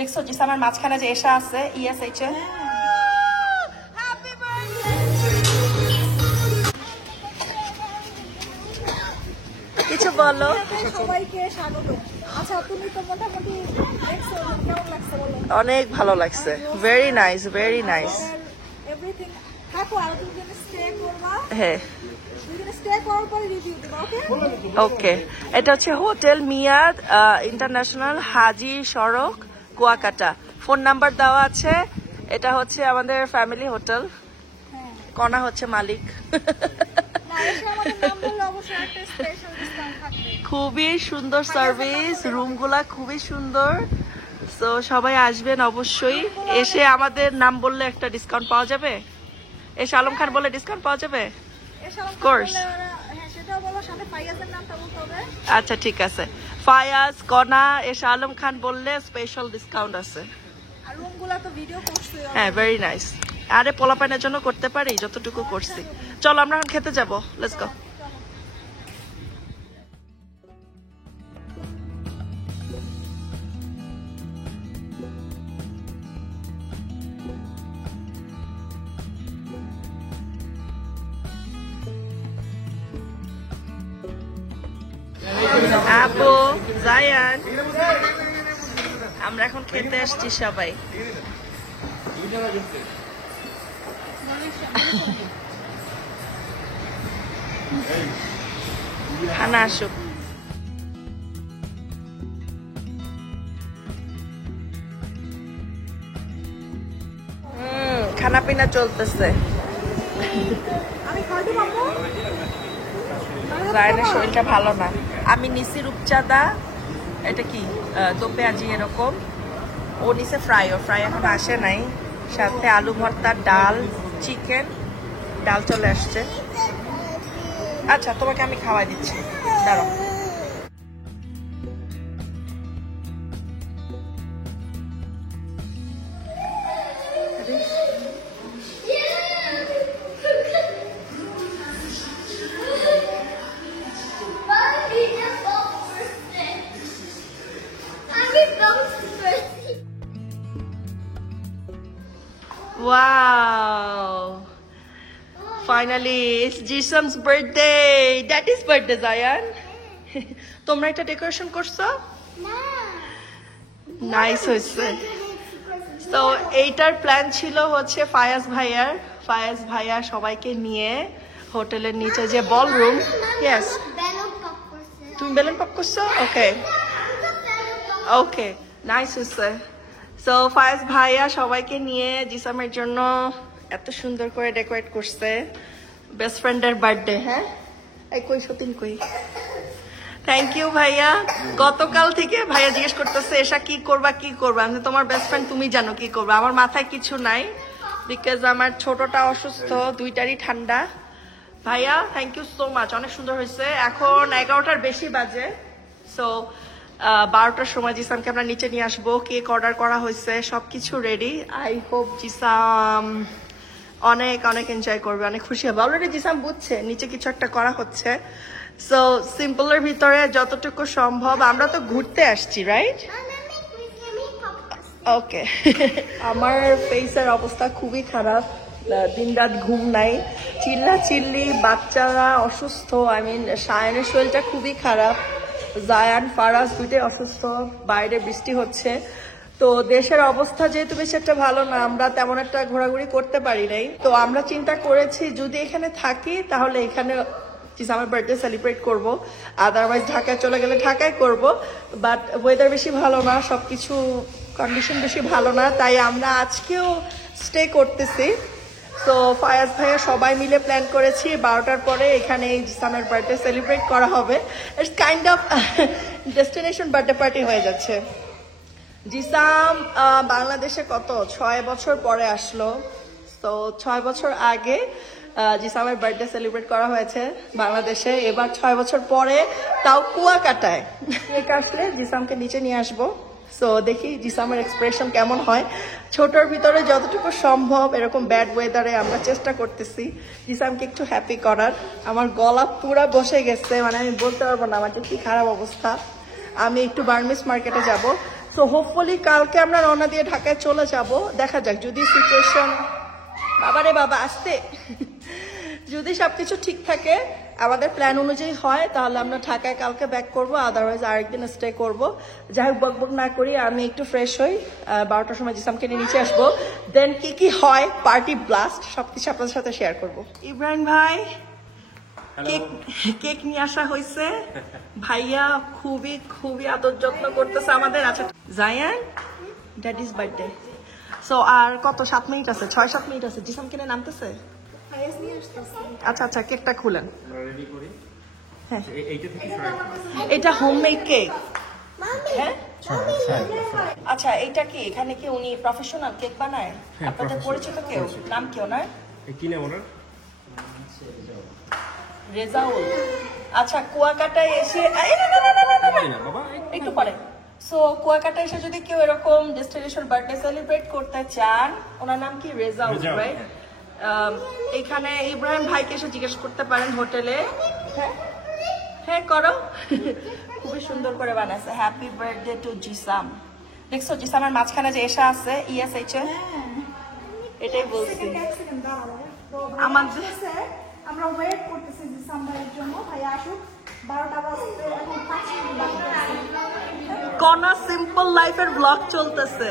দেখছো জিসামের মাঝখানে যে এসা আছে ESH এ কিছু বলো সবাইকে স্বাগত। আচ্ছা তুমি তো মোটামুটি দেখছো কেমন লাগছে বলো? অনেক ভালো লাগছে, very nice very nice. Everything থাকো আর তুমি স্টে করবা, হ্যাঁ তুমি স্টে করার পরে রিভিউ দেবো। ওকে ওকে, এটা হচ্ছে হোটেল মিয়াদ ইন্টারন্যাশনাল হাজি সড়ক কুয়াকাটা। ফোন নাম্বার দেওয়া আছে। এটা হচ্ছে আমাদের ফ্যামিলি হোটেল, হ্যাঁ কণা হচ্ছে মালিক। না এসে আমাদের নাম বললে অবশ্যই একটা স্পেশাল ডিসকাউন্ট থাকবে। খুবই সুন্দর সার্ভিস, রুমগুলা খুবই সুন্দর। তো সবাই আসবেন অবশ্যই, এসে আমাদের নাম বললে একটা ডিসকাউন্ট পাওয়া যাবে। এসে আলম খান বলে ডিসকাউন্ট পাওয়া যাবে। কোর্স হ্যাঁ সেটাও বলো, সাথে ফাইয়াজের নামটা বলতে হবে। আচ্ছা ঠিক আছে, ফায়াজ কণা এসে আলম খান বললে স্পেশাল ডিসকাউন্ট আছে। আর রুমগুলো তো ভিডিও করছি। হ্যাঁ ভেরি নাইস। আরে পোলাপানের জন্য করতে পারি যতটুকু করছি। চলো আমরা এখন খেতে যাবো, লেটস গো। আপু জায়ান, আমরা এখন খেতে আসছি সবাই। খানা আসুক। খানা পিনা চলতেছে। আমি খাওয়াতে পারবো? জায়ানের শরীরটা ভালো না। আমি নিছি রূপচাঁদা, এটা কি দো পেঁয়াজি এরকম। ও নিচে ফ্রাই, ও ফ্রাই এখন আসে নাই। সাথে আলু ভর্তা, ডাল, চিকেন। ডাল চলে আসছে। আচ্ছা তোমাকে আমি খাওয়াই দিচ্ছি, দাঁড়াও। Wow! Finally, it's Jisam's birthday. Daddy's birthday, Zayan. তোমরা একটা ডেকোরেশন করছো? নাইস হয়েছে। তো এইটার প্ল্যান ছিল হচ্ছে ফায়াজ ভাইয়া সবাইকে নিয়ে হোটেলের নিচে যে বলরুম। ইয়েস, তুমি বেলুন পপ করছো? ওকে ওকে, নাইস হয়েছে। সো ফায়াজ ভাইয়া সবাইকে নিয়ে জিসামের জন্য এত সুন্দর করে ডেকোরেট করছে। বেস্ট ফ্রেন্ডের বার্থডে। হ্যাঁ এই কই সতীন কই? থ্যাংক ইউ ভাইয়া। গতকাল থেকে ভাইয়া জিজ্ঞেস করতেছে এসা কি করবা কি করবা। আমি তোমার বেস্ট ফ্রেন্ড, তুমি জানো কি করবা। আমার মাথায় কিছু নাই, বিকজ আমার ছোটটা অসুস্থ, দুইটারই ঠান্ডা। ভাইয়া থ্যাংক ইউ সো মাচ, অনেক সুন্দর হয়েছে। এখন 11টার বেশি বাজে। সো 12টার সময় জিসামকে আমরা নিচে নিয়ে আসবো। কেক অর্ডার করা হয়েছে, সবকিছু রেডি। আই হোপ জিসাম অনেক অনেক এনজয় করবে, অনেক খুশি হবে। অলরেডি জিসাম বুঝছে নিচে কিছু একটা করা হচ্ছে। সো সিম্পলের ভিতরে যতটুকু সম্ভব। আমরা তো ঘুরতে আসছি, রাইট? ওকে। আমার ফেসের অবস্থা খুবই খারাপ, দিনরাত ঘুম নাই, চিল্লি, বাচ্চারা অসুস্থ। আই মিন সায়নের শরীরটা খুবই খারাপ, জায়ান ফারাজ দুইটাই অসুস্থ, বাইরে বৃষ্টি হচ্ছে। তো দেশের অবস্থা যেহেতু বেশি একটা ভালো না, আমরা তেমন একটা ঘোরাঘুরি করতে পারি নাই। তো আমরা চিন্তা করেছি যদি এখানে থাকি তাহলে এখানে আমার বার্থডে সেলিব্রেট করব, আদারওয়াইজ ঢাকায় চলে গেলে ঢাকায় করব। বাট ওয়েদার বেশি ভালো না, সবকিছু কন্ডিশন বেশি ভালো না, তাই আমরা আজকেও স্টে করতেছি। তো ফায়াজ ভাইয়া সবাই মিলে প্ল্যান করেছি 12টার পরে এখানে জিসামের বার্থডে সেলিব্রেট করা হবে। It's kind of destination birthday party হয়ে যাচ্ছে। জিসাম বাংলাদেশে কত 6 বছর পরে আসলো। তো 6 বছর আগে জিসামের বার্থডে সেলিব্রেট করা হয়েছে বাংলাদেশে, এবার 6 বছর পরে তাও কুয়াকাটায়। কেক আসলে জিসামকে নিচে নিয়ে আসবো। সো দেখি জিসামের এক্সপ্রেশন কেমন হয়। ছোটর ভিতরে যতটুকু সম্ভব এরকম ব্যাড ওয়েদারে আমরা চেষ্টা করতেছি জিসামকে একটু হ্যাপি করার। আমার গলা পুরা বসে গেছে, মানে আমি বলতে পারবো না আমার কি খারাপ অবস্থা। আমি একটু বার্মিস মার্কেটে যাব। সো সো হোপফুলি কালকে আমরা রওনা দিয়ে ঢাকায় চলে যাব। দেখা যাক যদি সিচুয়েশন, বাবারে বাবা আসতে, যদি সবকিছু ঠিক থাকে আমাদের প্ল্যান অনুযায়ী হয় তাহলে আমরা ঢাকায় কালকে ব্যাক করব, আদারওয়াইজ আরেকদিন স্টে করব। যাই হোক বকবক না করি, আমি একটু ফ্রেশ হই, 12টার সময় জিসামকে নিয়ে নিচে আসবো। দেন কি হয় পার্টি ব্লাস্ট সবকিছু আপনাদের সাথে শেয়ার করব। ইব্রাহিম ভাই কেক কেক নিয়ে আসা হয়েছে, ভাইয়া খুবই খুবই আদর যত্ন করতেছে আমাদের। আচ্ছা জায়ান, ড্যাডিস বার্থডে। সো আর কত 7 মিনিট আছে, 6-7 মিনিট আছে। জিসাম কিনে নামতেছে। হাইস নিয়ে আসতেছি। আচ্ছা আচ্ছা কেকটা খুলেন। রেডি করি। হ্যাঁ এইটা থেকে শুরু এটা হোমমেড কেক। মামি হ্যাঁ হ্যাঁ আচ্ছা এইটা কি এখানে কি উনি প্রফেশনাল কেক বানায়? হ্যাঁ, আপনাদের professional, পরিচিত কেউ? নাম কি ওনার? কি নাম ওনার? রেজাউল। আচ্ছা কুয়াকাটায় এসে এই না, না, না, না, না, না, না। না বাবা, একটু পরে। সো কুয়াকাটা এসে যদি কেউ এরকম ডেস্টিনেশন বার্থডে সেলিব্রেট করতে চান, ওনার নাম কি? রেজাউল, রেজাউল, রাইট? এখানে ইব্রাহিম ভাইকে এসে জিজ্ঞেস করতে পারেন হোটেলে। হ্যাঁ হ্যাঁ করো। খুবই সুন্দর করে বানাইছে। Happy birthday to Jisam. দেখছো জিসামের মাঝখানে যে এসা আছে ESH এ, এটাই বলছি। এক সেকেন্ড দাঁড়াও। তো আমাদের- আমরা ওয়েট করতেছি ডিসেম্বরের জন্য, ভাই আসুক। 12টা বাজতে এখন 5 মিনিট বাকি আছে। কনা সিম্পল লাইফের ব্লগ চলতেছে।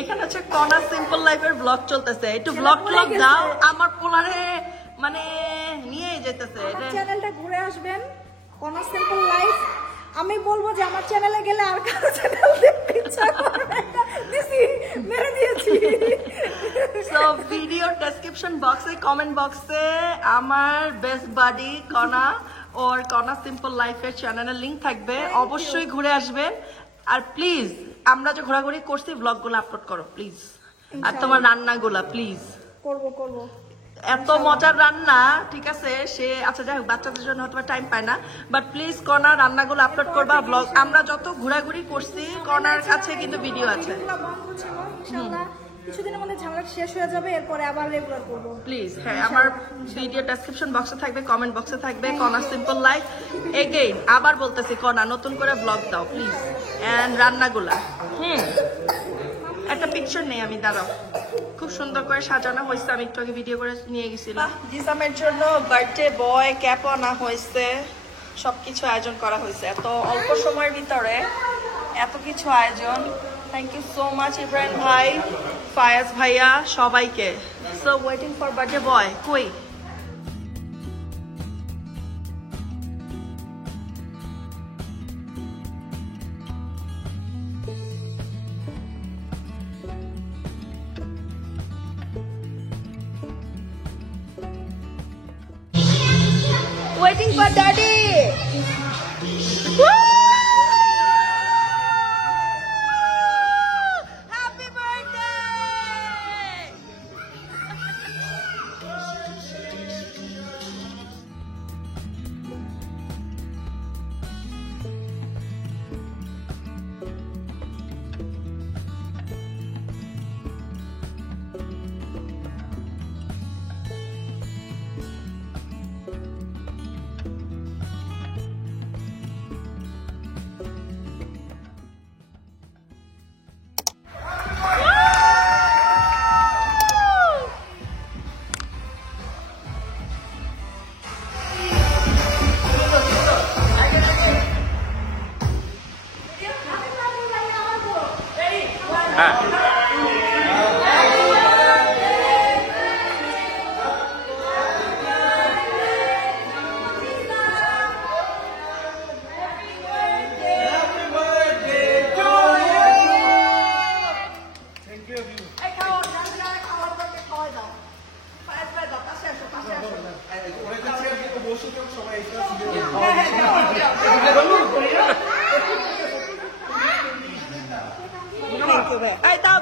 এখানে হচ্ছে কনা সিম্পল লাইফের ব্লগ চলতেছে। একটু ব্লগ ব্লগ দাও, আমার পোলারে মানে নিয়ে যেতেছে। আমার চ্যানেলটা ঘুরে আসবেন, কোন সিম্পল লাইফ। আমি বলবো যে আমার চ্যানেলে গেলে আর কারো চ্যানেল দেখতে ইচ্ছা করবে না। দিছি, মেরে দিয়েছি। সো ভিডিও ডেসক্রিপশন বক্সে, কমেন্ট বক্সে আমার বেস্ট বাডি কনা ওর কনা সিম্পল লাইফের চ্যানেলের লিংক থাকবে, অবশ্যই ঘুরে আসবেন। আর প্লিজ আমরা যে ঘোরাঘুরি করছি ব্লগগুলো আপলোড করো প্লিজ, আর তোমার রান্নাগুলা প্লিজ। করবো। এত মজার রান্না, ঠিক আছে সে, আচ্ছা যাই হোক বাচ্চাদের জন্য হয়তো টাইম পায় না, বাট প্লিজ কর্নার রান্নাগুলো আপলোড করবা ব্লগ। আমরা যত ঘোরাঘুরি করছি কর্নার কাছে কিন্তু ভিডিও আছে। ভিডিওগুলো বন্ধ ছিল, ইনশাআল্লাহ কিছুদিনের মধ্যে ঝামেলা শেষ হয়ে যাবে, এরপরে আবার রেগুলার করবো। প্লিজ হ্যাঁ, আমার ভিডিও ডেসক্রিপশন বক্সে থাকবে, কমেন্ট বক্সে থাকবে কর্নার সিম্পল লাইফ। এগেইন আবার বলতেছি কর্নার নতুন করে ব্লগ দাও প্লিজ, এন্ড রান্নাগুলা। একটা পিকচার নেই আমি, দাঁড়াও। খুব সুন্দর করে সাজানো হয়েছে, আমি একটু আগে ভিডিও করে নিয়ে গেছিলাম। জিসামের জন্য বার্থডে বয় ক্যাপ আনা হয়েছে, সবকিছু আয়োজন করা হয়েছে এত অল্প সময়ের ভিতরে, এত কিছু আয়োজন। Thank you so much Ibrahim ভাই, ফায়াজ ভাইয়া, সবাইকে। So waiting for birthday boy. কই waiting for daddy. Woo! Happy birthday!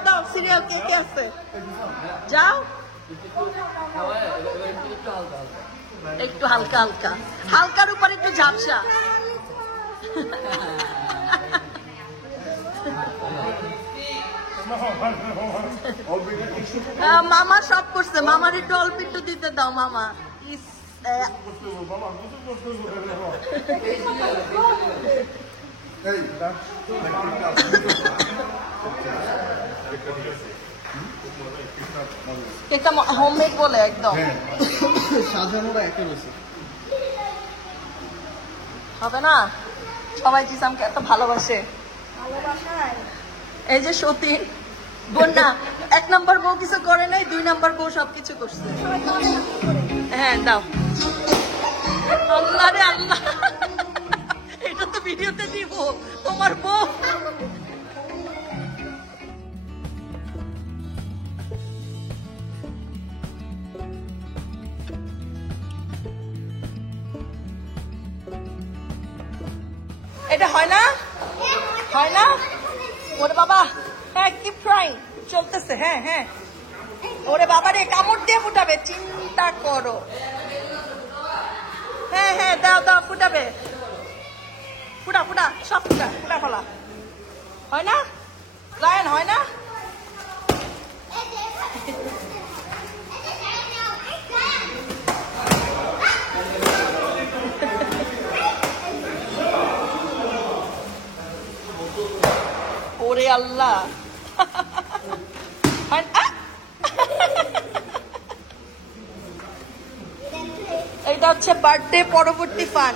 দাও সিরিয়াল কে কে আছে, যাও একটু হালকা হালকা, হালকার উপর একটু ঝাপসা। মামা সব করছে, মামার একটু অল্প একটু দিতে দাও মামা। কেকটা হোমমেড বলে একদম সাজানোটা একে রয়েছে হবে না সবাই জিসামকে এত ভালোবাসে ভালোবাসায় এই যে সতীন বোন না 1 নম্বর বউ কিছু করে নাই 2 নম্বর বউ সবকিছু করছে সবাই খাওয়া দাওয়া করে। হ্যাঁ দাও আল্লাহ রে আল্লাহ এটা তো ভিডিওতে দিব তোমার বউ এটা হয় না হয় না ওরে বাবা হ্যাঁ কি ফ্রাই চলতেছে হ্যাঁ হ্যাঁ ওরে বাবা রে কামড় দিয়ে ফুটাবে চিন্তা করো হ্যাঁ হ্যাঁ দাও দাও ফুটাবে ফুটা ফুটা সব ফুটা ফুটা ফলা হয় না রায়ন হয় না ওরে আল্লাহ এটা হচ্ছে বার্থডে পরবর্তী ফান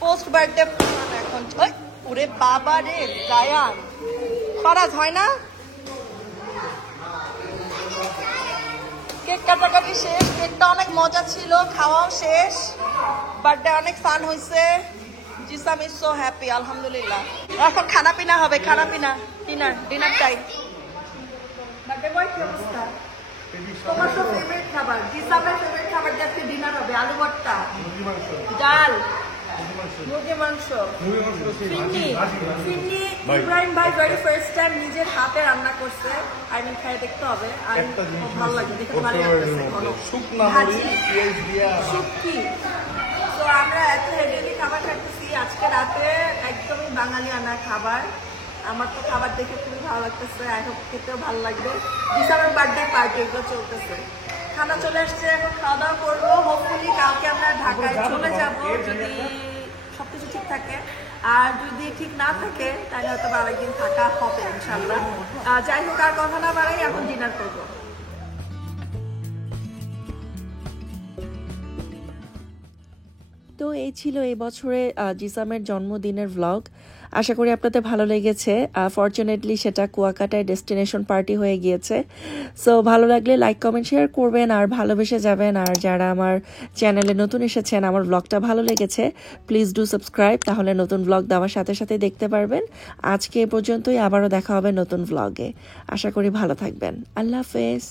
পোস্ট বার্থডে ফান এখন ওই, ওরে বাবা রে জায়ান খরাজ হয় না কেক কাটাকাটি শেষ কেকটা অনেক মজা ছিল খাওয়াও শেষ বার্থডে অনেক ফান হয়েছে জিসাম ইজ সো হ্যাপি আলহামদুলিল্লাহ এখন খানা পিনা হবে খানা পিনা ডিনার টাইম বার্থডে বয় কি অবস্থা তোমার তো ফেভারিট খাবার জিসামের ফেভারিট খাবার আজকে ডিনার হবে আলু ভর্তা ডাল মুরগি মাংস ফিন্নি ইব্রাহিম ভাই ভেরি ফার্স্ট টাইম নিজের হাতে রান্না করছে আমি খাই দেখতে হবে আর ভালো লাগে দেখতে ভালো লাগছে শুটকি তো আমরা এত হেভি খাবার খাচ্ছি আজকে রাতে একদমই বাঙালি আনা খাবার আমার তো খাবার দেখে খুবই ভালো লাগতেছে এখন খেতেও ভালো লাগবে ডিসেম্বর বার্থডে পার্টি এগুলো চলতেছে খানা চলে আসছে এখন খাওয়া দাওয়া করবো হোপফুলি কালকে আমরা ঢাকায় চলে যাবো যদি সবকিছু ঠিক থাকে আর যদি ঠিক না থাকে তাহলে হয়তো আরেকদিন থাকা হবে ইনশাল্লাহ যাই হোক আর কথা না বাড়াই এখন ডিনার করবো তো এই ছিল এই বছরে জিসামের জন্মদিনের ভ্লগ আশা করি আপনাদের ভালো লেগেছে ফরচুনেটলি সেটা কুয়াকাটায় ডেস্টিনেশন পার্টি হয়ে গিয়েছে সো ভালো লাগলে লাইক কমেন্ট শেয়ার করবেন আর ভালোবেসে যাবেন আর যারা আমার চ্যানেলে নতুন এসেছেন আমার ভ্লগটা ভালো লেগেছে প্লিজ ডু সাবস্ক্রাইব তাহলে নতুন ভ্লগ দেওয়ার সাথে সাথে দেখতে পারবেন আজকে এ পর্যন্তই আবারও দেখা হবে নতুন ভ্লগে আশা করি ভালো থাকবেন আল্লাহ হাফেজ